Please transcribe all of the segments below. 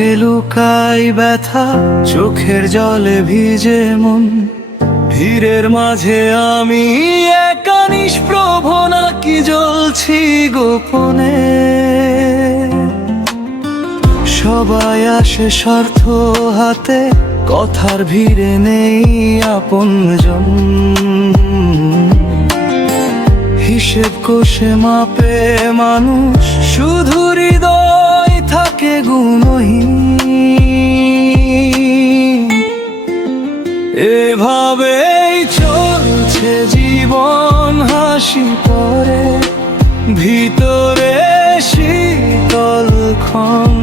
চোখে লুকাই ব্যথা, চোখের জলে ভিজে মন। ভিড়ের মাঝে আমি একা নিষ্প্রভ, নাকি জ্বলছি গোপনে। সবাই আসে স্বার্থ হাতে, কথার ভিড়ে নেই আপনজন। হিসেব কষে মাপে মানুষ, শুধু হৃদয় থাকে গুণহীন। এভাবেই চলছে জীবন, হাসি পরে ভিতরে শীতল ক্ষণ।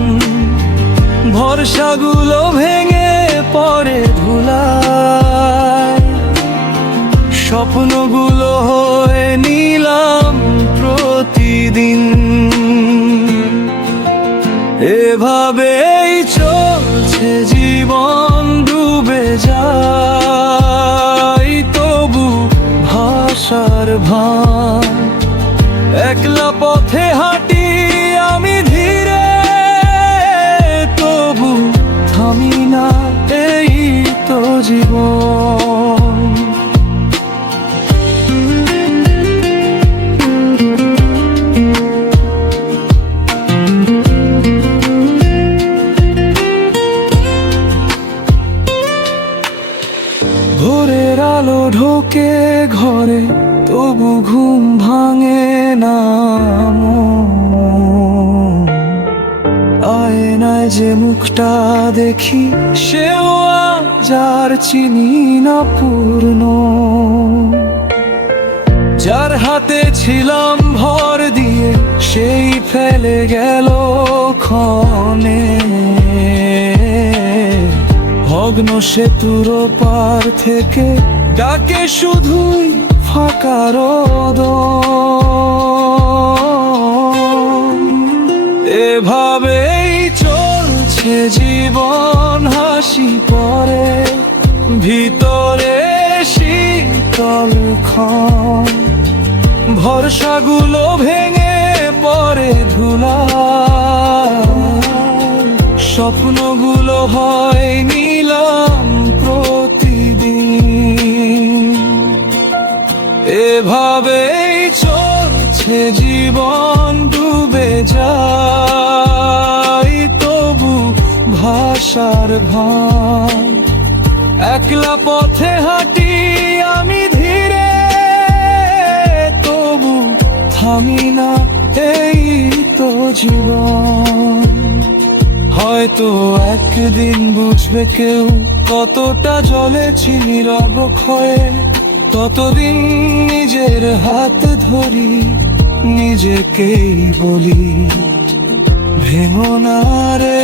ভরসাগুলো ভেঙে পড়ে ধুলায়, স্বপ্নগুলো হয়ে নিলাম প্রতিদিন। এভাবেই চলছে জীবন, ডুবে যায় তবু ভাষার ভান। একলা পথে হাঁটি আমি ধীরে, তবু থামি না, এই তো জীবন। ভোরের আলো ঢোকে ঘরে, তবু ঘুম ভাঙে না মন। আয়নায় যে মুখটা দেখি, সেও যার চিনি না পূর্ণ। যার হাতে ছিলাম ভর দিয়ে, সেই ফেলে গেল ক্ষণে। ভগ্ন সেতুর পার থেকে ডাকে শুধুই ফাঁকা রোদন। এভাবেই চলছে জীবন, হাসি পরে ভিতরে শীতল ক্ষণ। ভরসাগুলো ভেঙে পড়ে ধুলায়, স্বপ্নগুলো হয় নিলাম প্রতিদিন। এভাবেই চলছে জীবন, ডুবে যায় তবু ভাষার ভান। একলা পথে হাঁটি আমি ধীরে, তবু থামি না, এই তো জীবন। হয়তো একদিন বুঝবে কেউ, কতটা জ্বলেছি নীরব ক্ষয়ে। ততদিন নিজের হাত ধরি, নিজেকেই বলি ভেঙো না রে।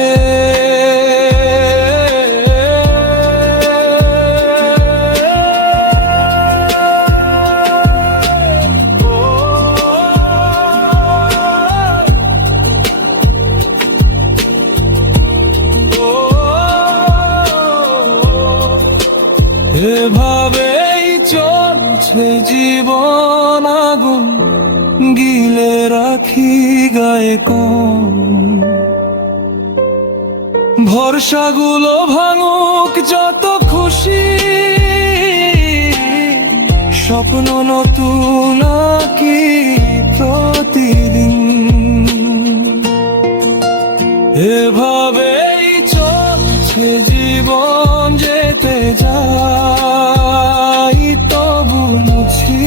এভাবেই চলছে জীবন, আগুন গিলে রাখি গায়ে কোন। ভরসাগুলো ভাঙুক যত খুশি, স্বপ্ন নতুন কি প্রতিদিন। এভাবেই চলছে জীবন, যেতে যাই তবু মুছি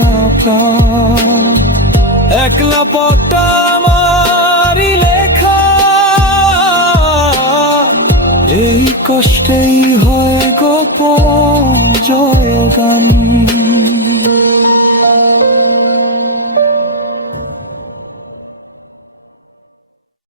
না প্রাণ। একলা পথটা আমারই লেখা, এই কষ্টেই হয় গোপন জয়গান।